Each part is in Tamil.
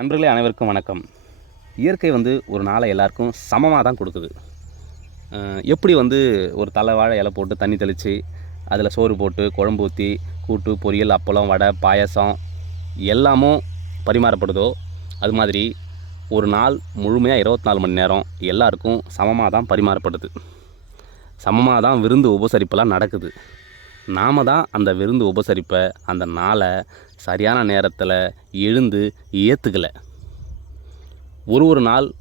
நண்பர்களே அனைவருக்கும் வணக்கம். இயற்கை வந்து ஒரு நாளை எல்லாருக்கும் சமமாக தான் கொடுக்குது. எப்படி வந்து ஒரு தலை வாழை இலை போட்டு தண்ணி தெளித்து அதில் சோறு போட்டு குழம்பு ஊற்றி கூட்டு பொரியல் அப்பளம் வடை பாயாசம் எல்லாமும் பரிமாறப்படுதோ அது மாதிரி ஒரு நாள் முழுமையாக இருபத்தி நாலு மணி நேரம் எல்லாருக்கும் சமமாக தான் பரிமாறப்படுது. சமமாக தான் விருந்து உபசரிப்பெல்லாம் நடக்குது. நாம தான் அந்த விருந்து உபசரிப்பை அந்த நாளை சரியான நேரத்தில் எழுந்து ஏற்றுக்கலை ஒரு ஒரு நாள்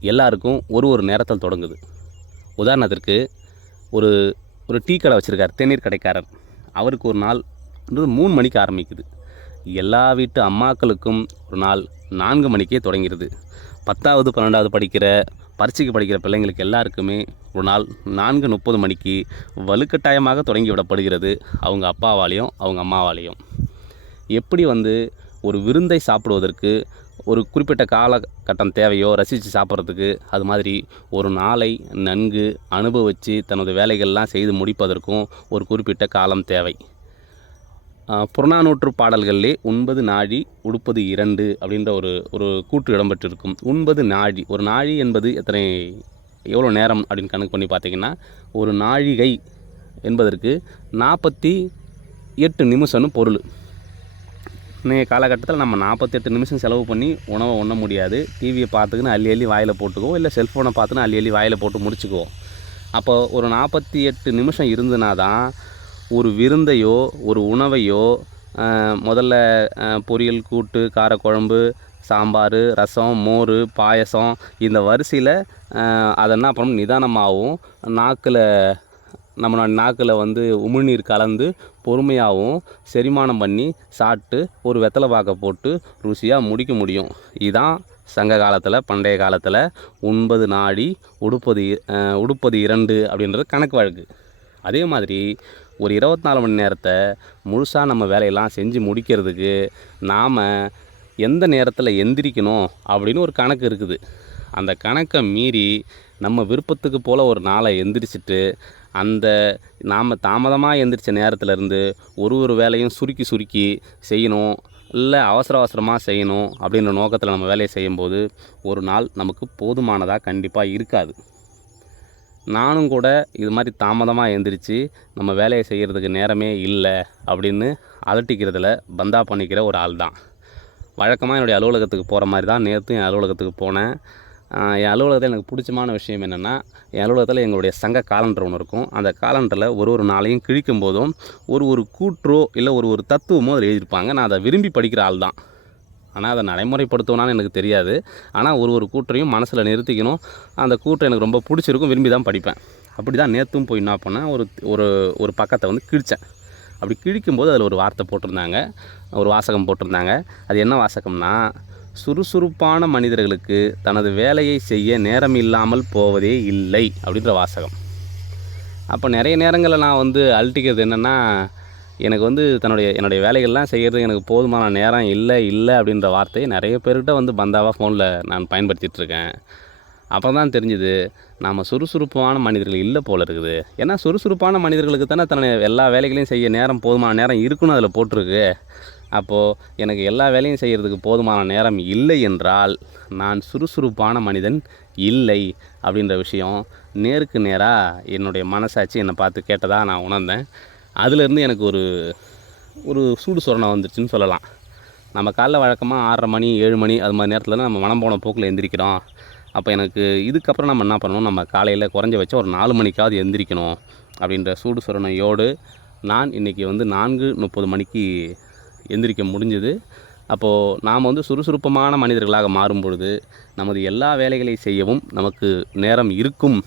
எல்லாருக்கும் ஒரு ஒரு நேரத்தில் தொடங்குது. உதாரணத்திற்கு ஒரு ஒரு டீ கடை வச்சுருக்கார் தேநீர் கடைக்காரர். அவருக்கு ஒரு நாள் மூணு மணிக்கு ஆரம்பிக்குது. எல்லா வீட்டு அம்மாக்களுக்கும் ஒரு நாள் நான்கு மணிக்கே தொடங்கிடுது பத்தாவது பன்னெண்டாவது படிக்கிற பரீட்சைக்கு படிக்கிற பிள்ளைங்களுக்கு எல்லாருக்குமே ஒரு நாள் நான்கு முப்பது மணிக்கு வலுக்கட்டாயமாக தொடங்கி விடப்படுகிறது. அவங்க அப்பாவாலேயும் அவங்க அம்மாவாலேயும். எப்படி வந்து ஒரு விருந்தை சாப்பிடுவதற்கு ஒரு குறிப்பிட்ட காலகட்டம் தேவையோ ரசித்து சாப்பிட்றதுக்கு அது மாதிரி ஒரு நாளை நன்கு அனுபவித்து தனது வேலைகள்லாம் செய்து முடிப்பதற்கும் ஒரு குறிப்பிட்ட காலம் தேவை. புறநானூற்று பாடல்களிலே ஒன்பது நாழி உடுப்பது இரண்டு அப்படின்ற ஒரு ஒரு கூற்று இடம்பெற்றிருக்கும். ஒன்பது நாழி ஒரு நாழி என்பது எத்தனை எவ்வளோ நேரம் அப்படின்னு கணக்கு பண்ணி பார்த்தீங்கன்னா ஒரு நாழிகை என்பதற்கு நாற்பத்தி எட்டு நிமிஷம்னு பொருள். இன்றைய காலகட்டத்தில் நம்ம நாற்பத்தெட்டு நிமிஷம் செலவு பண்ணி உணவை உண்ண முடியாது. டிவியை பார்த்துக்கின்னு அள்ளி அள்ளி வாயில் போட்டுக்குவோம் இல்லை செல்ஃபோனை பார்த்துன்னு அள்ளி அள்ளி வாயில் போட்டு முடிச்சுக்குவோம் அப்போ ஒரு நாற்பத்தி எட்டு நிமிஷம் இருந்ததுனா தான் ஒரு விருந்தையோ ஒரு உணவையோ முதல்ல பொரியல் கூட்டு காரக்குழம்பு சாம்பார் ரசம் மோர் பாயசம் இந்த வரிசையில் அதை என்ன பண்ணணும்? நிதானமாகவும் நாக்கில் நம்ம நாக்கில் வந்து உமிழ்நீர் கலந்து பொறுமையாகவும் செரிமானம் பண்ணி சாப்பிட்டு ஒரு வெத்தலை பாக்கை போட்டு ருசியாக முடிக்க முடியும். இதுதான் சங்க காலத்தில் பண்டைய காலத்தில் ஒன்பது நாடி உடுப்பது உடுப்பது இரண்டு அப்படின்றது கணக்கு வழக்கு. அதே மாதிரி ஒரு இருபத்தி நாலு மணி நேரத்தை முழுசாக நம்ம வேலையெல்லாம் செஞ்சு முடிக்கிறதுக்கு நாம் எந்த நேரத்தில் எந்திரிக்கணும் அப்படின்னு ஒரு கணக்கு இருக்குது. அந்த கணக்கை மீறி நம்ம விருப்பத்துக்கு போல் ஒரு நாளை எந்திரிச்சிட்டு அந்த நாம் தாமதமாக எந்திரிச்ச நேரத்துலேருந்து ஒரு ஒரு வேலையும் சுருக்கி சுருக்கி செய்யணும் இல்லை அவசர அவசரமாக செய்யணும் அப்படின்ற நோக்கத்தில் நம்ம வேலையை செய்யும்போது ஒரு நாள் நமக்கு போதுமானதாக கண்டிப்பாக இருக்காது. நானும் கூட இது மாதிரி தாமதமாக எந்திரிச்சு நம்ம வேலையை செய்கிறதுக்கு நேரமே இல்லை அப்படின்னு அலட்டிக்கிறதுல பந்தா பண்ணிக்கிற ஒரு ஆள் தான். வழக்கமாக என்னுடைய அலுவலகத்துக்கு போகிற மாதிரி தான் நேற்று என் அலுவலகத்துக்கு போனேன். என் அலுவலகத்தில் எனக்கு பிடிச்சமான விஷயம் என்னென்னா என் அலுவலகத்தில் எங்களுடைய சங்க காலண்டர் ஒன்று இருக்கும். அந்த காலண்டரில் ஒரு ஒரு நாளையும் கிழிக்கும் போதும் ஒரு ஒரு கூற்றோ இல்லை ஒரு ஒரு தத்துவமோ அதில் எழுதியிருப்பாங்க. நான் அதை விரும்பி படிக்கிற ஆள் தான். ஆனால் அதை நடைமுறைப்படுத்தணும்னு எனக்கு தெரியாது. ஆனால் ஒரு ஒரு கூற்றையும் மனசில் நிறுத்திக்கணும். அந்த கூற்று எனக்கு ரொம்ப பிடிச்சிருக்கும். விரும்பி தான் படிப்பேன். அப்படி தான் நேற்றும் போய் என்ன பண்ணேன்? ஒரு ஒரு ஒரு பக்கத்தை வந்து கிழித்தேன் அப்படி கிழிக்கும்போது அதில் ஒரு வார்த்தை போட்டிருந்தாங்க. ஒரு வாசகம் போட்டிருந்தாங்க. அது என்ன வாசகம்னா சுறுசுறுப்பான மனிதர்களுக்கு தனது வேலையை செய்ய நேரம் இல்லாமல் போவதே இல்லை அப்படின்ற வாசகம். அப்போ நிறைய நேரங்களில் நான் வந்து அழட்டிக்கிறது என்னென்னா எனக்கு வந்து தன்னுடைய என்னுடைய வேலைகள்லாம் செய்கிறதுக்கு எனக்கு போதுமான நேரம் இல்லை இல்லை அப்படின்ற வார்த்தையை நிறைய பேர்கிட்ட வந்து பந்தாவாக ஃபோனில் நான் பயன்படுத்திகிட்ருக்கேன் அப்புறம் தான் தெரிஞ்சுது நாம் சுறுசுறுப்பான மனிதர்கள் இல்லை போல இருக்குது. ஏன்னா சுறுசுறுப்பான மனிதர்களுக்கு தானே தன்னுடைய எல்லா வேலைகளையும் செய்ய நேரம் போதுமான நேரம் இருக்குன்னு அதில் போட்டிருக்கு. அப்போது எனக்கு எல்லா வேலையும் செய்கிறதுக்கு போதுமான நேரம் இல்லை என்றால் நான் சுறுசுறுப்பான மனிதன் இல்லை அப்படின்ற விஷயம் நேருக்கு நேராக என்னுடைய மனசாட்சி என்னை பார்த்து கேட்டதாக நான் உணர்ந்தேன். அதுலேருந்து எனக்கு ஒரு ஒரு சூடு சொரணை வந்துருச்சுன்னு சொல்லலாம். நம்ம காலைல வழக்கமாக ஆறரை மணி ஏழு மணி அது மாதிரி நேரத்தில் நம்ம மனம் போன போக்கில் எந்திரிக்கிறோம். அப்போ எனக்கு இதுக்கப்புறம் நம்ம என்ன பண்ணணும்? நம்ம காலையில் குறைஞ்ச வச்சா ஒரு நாலு மணிக்காவது எந்திரிக்கணும் அப்படின்ற சூடு சொரணையோடு நான் இன்றைக்கி வந்து நான்கு முப்பது மணிக்கு எந்திரிக்க முடிஞ்சுது. அப்போது நாம் வந்து சுறுசுறுப்பமான மனிதர்களாக மாறும் பொழுது நமது எல்லா வேலைகளை செய்யவும் நமக்கு நேரம் இருக்கும்.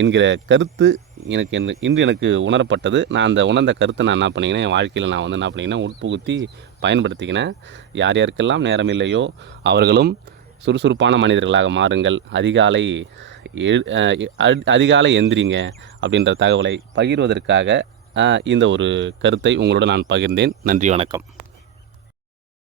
என்கிற கருத்து எனக்கு இன்று எனக்கு உணரப்பட்டது. நான் அந்த உணர்ந்த கருத்தை நான் என்ன பண்ணிக்கினேன்? என் வாழ்க்கையில் நான் வந்து என்ன பண்ணிக்கினேன்? உட்புகுத்தி பயன்படுத்திக்கினேன். யார் யாருக்கெல்லாம் நேரம் இல்லையோ அவர்களும் சுறுசுறுப்பான மனிதர்களாக மாறுங்கள். அதிகாலை அதிகாலை எந்திரிங்க அப்படின்ற தகவலை பகிர்வதற்காக இந்த ஒரு கருத்தை உங்களோட நான் பகிர்ந்தேன். நன்றி வணக்கம்.